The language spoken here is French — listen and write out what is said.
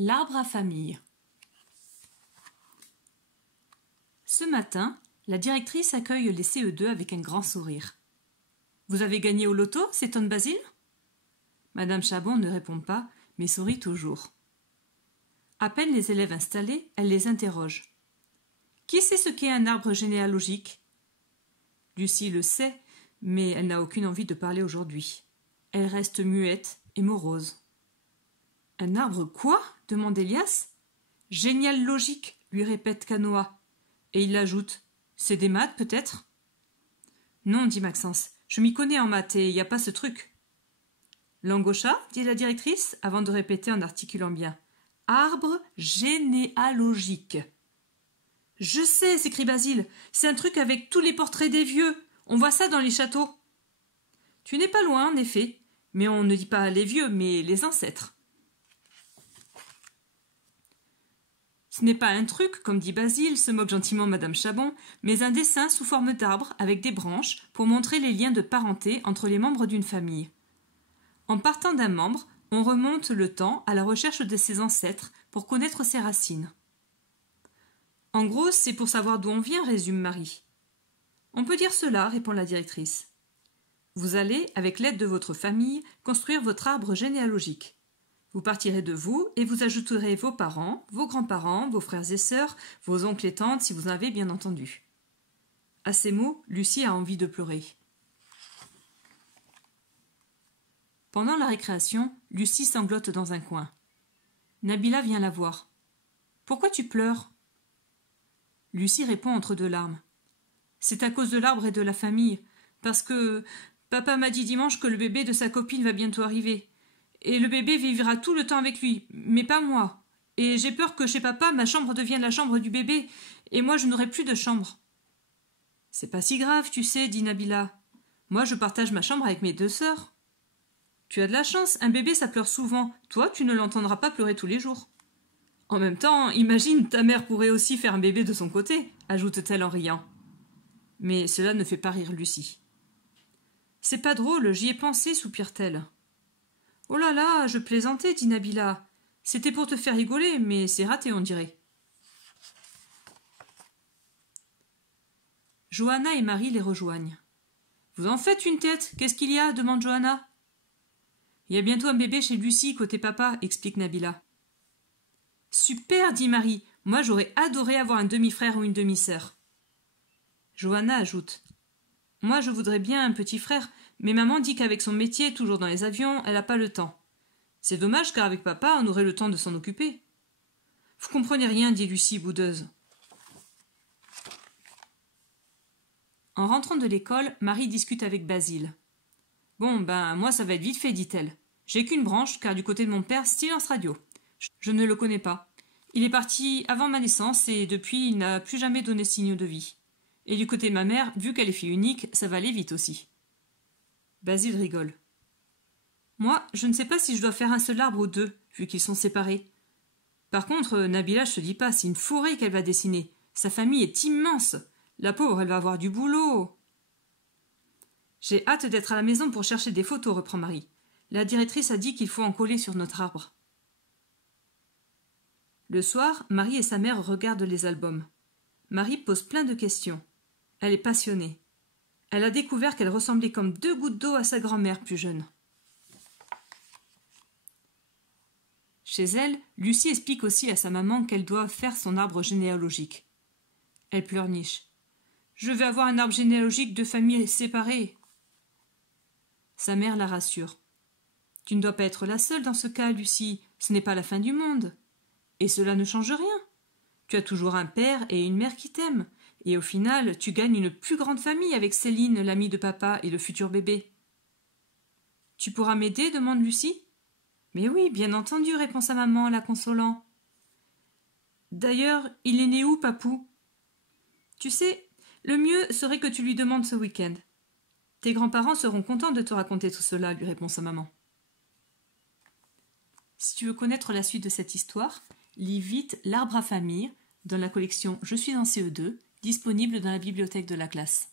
L'arbre à famille. Ce matin, la directrice accueille les CE2 avec un grand sourire. « Vous avez gagné au loto, s'étonne Basile ?» Madame Chabon ne répond pas, mais sourit toujours. À peine les élèves installés, elle les interroge. « Qui sait ce qu'est un arbre généalogique ?» Lucie le sait, mais elle n'a aucune envie de parler aujourd'hui. Elle reste muette et morose. « Un arbre quoi ?» demande Elias. « Généalogique, lui répète Canoa. Et il ajoute « C'est des maths, peut-être ?» Non, dit Maxence, je m'y connais en maths et il n'y a pas ce truc. Langocha, dit la directrice, avant de répéter en articulant bien. Arbre généalogique. Je sais, s'écrie Basile, c'est un truc avec tous les portraits des vieux. On voit ça dans les châteaux. Tu n'es pas loin, en effet, mais on ne dit pas les vieux, mais les ancêtres. Ce n'est pas un truc, comme dit Basile, se moque gentiment Madame Chabon, mais un dessin sous forme d'arbre avec des branches pour montrer les liens de parenté entre les membres d'une famille. En partant d'un membre, on remonte le temps à la recherche de ses ancêtres pour connaître ses racines. En gros, c'est pour savoir d'où on vient, résume Marie. On peut dire cela, répond la directrice. Vous allez, avec l'aide de votre famille, construire votre arbre généalogique. Vous partirez de vous et vous ajouterez vos parents, vos grands-parents, vos frères et sœurs, vos oncles et tantes si vous en avez bien entendu. À ces mots, Lucie a envie de pleurer. Pendant la récréation, Lucie sanglote dans un coin. Nabila vient la voir. « Pourquoi tu pleures ?» Lucie répond entre deux larmes. « C'est à cause de l'arbre et de la famille, parce que papa m'a dit dimanche que le bébé de sa copine va bientôt arriver. Et le bébé vivra tout le temps avec lui, mais pas moi. Et j'ai peur que chez papa, ma chambre devienne la chambre du bébé, et moi je n'aurai plus de chambre. »« C'est pas si grave, tu sais, dit Nabila. Moi je partage ma chambre avec mes deux sœurs. »« Tu as de la chance, un bébé ça pleure souvent, toi tu ne l'entendras pas pleurer tous les jours. »« En même temps, imagine, ta mère pourrait aussi faire un bébé de son côté, ajoute-t-elle en riant. Mais cela ne fait pas rire Lucie. « C'est pas drôle, j'y ai pensé, soupire-t-elle. »« Oh là là, je plaisantais, dit Nabila. C'était pour te faire rigoler, mais c'est raté, on dirait. » Johanna et Marie les rejoignent. « Vous en faites une tête, qu'est-ce qu'il y a ?» demande Johanna. « Il y a bientôt un bébé chez Lucie, côté papa, explique Nabila. »« Super, dit Marie. Moi, j'aurais adoré avoir un demi-frère ou une demi-sœur. » Johanna ajoute. « Moi, je voudrais bien un petit frère, mais maman dit qu'avec son métier, toujours dans les avions, elle n'a pas le temps. C'est dommage, car avec papa, on aurait le temps de s'en occuper. »« Vous comprenez rien, dit Lucie, boudeuse. » En rentrant de l'école, Marie discute avec Basile. « Bon, moi, ça va être vite fait, dit-elle. J'ai qu'une branche, car du côté de mon père, silence radio. Je ne le connais pas. Il est parti avant ma naissance, et depuis, il n'a plus jamais donné signe de vie. Et du côté de ma mère, vu qu'elle est fille unique, ça va aller vite aussi. » Basile rigole. « Moi, je ne sais pas si je dois faire un seul arbre ou deux, vu qu'ils sont séparés. Par contre, Nabila, je te dis pas, c'est une forêt qu'elle va dessiner. Sa famille est immense. La pauvre, elle va avoir du boulot. » « J'ai hâte d'être à la maison pour chercher des photos, reprend Marie. La directrice a dit qu'il faut en coller sur notre arbre. » Le soir, Marie et sa mère regardent les albums. Marie pose plein de questions. Elle est passionnée. Elle a découvert qu'elle ressemblait comme deux gouttes d'eau à sa grand-mère plus jeune. Chez elle, Lucie explique aussi à sa maman qu'elle doit faire son arbre généalogique. Elle pleurniche. « Je vais avoir un arbre généalogique de familles séparées. » Sa mère la rassure. « Tu ne dois pas être la seule dans ce cas, Lucie. Ce n'est pas la fin du monde. Et cela ne change rien. Tu as toujours un père et une mère qui t'aiment. Et au final, tu gagnes une plus grande famille avec Céline, l'amie de papa, et le futur bébé. »« Tu pourras m'aider » demande Lucie. « Mais oui, bien entendu, répond sa maman, la consolant. D'ailleurs, il est né où, papou ? Tu sais, le mieux serait que tu lui demandes ce week-end. Tes grands-parents seront contents de te raconter tout cela, lui répond sa maman. Si tu veux connaître la suite de cette histoire, lis vite L'arbre à famille dans la collection Je suis en CE2, disponible dans la bibliothèque de la classe.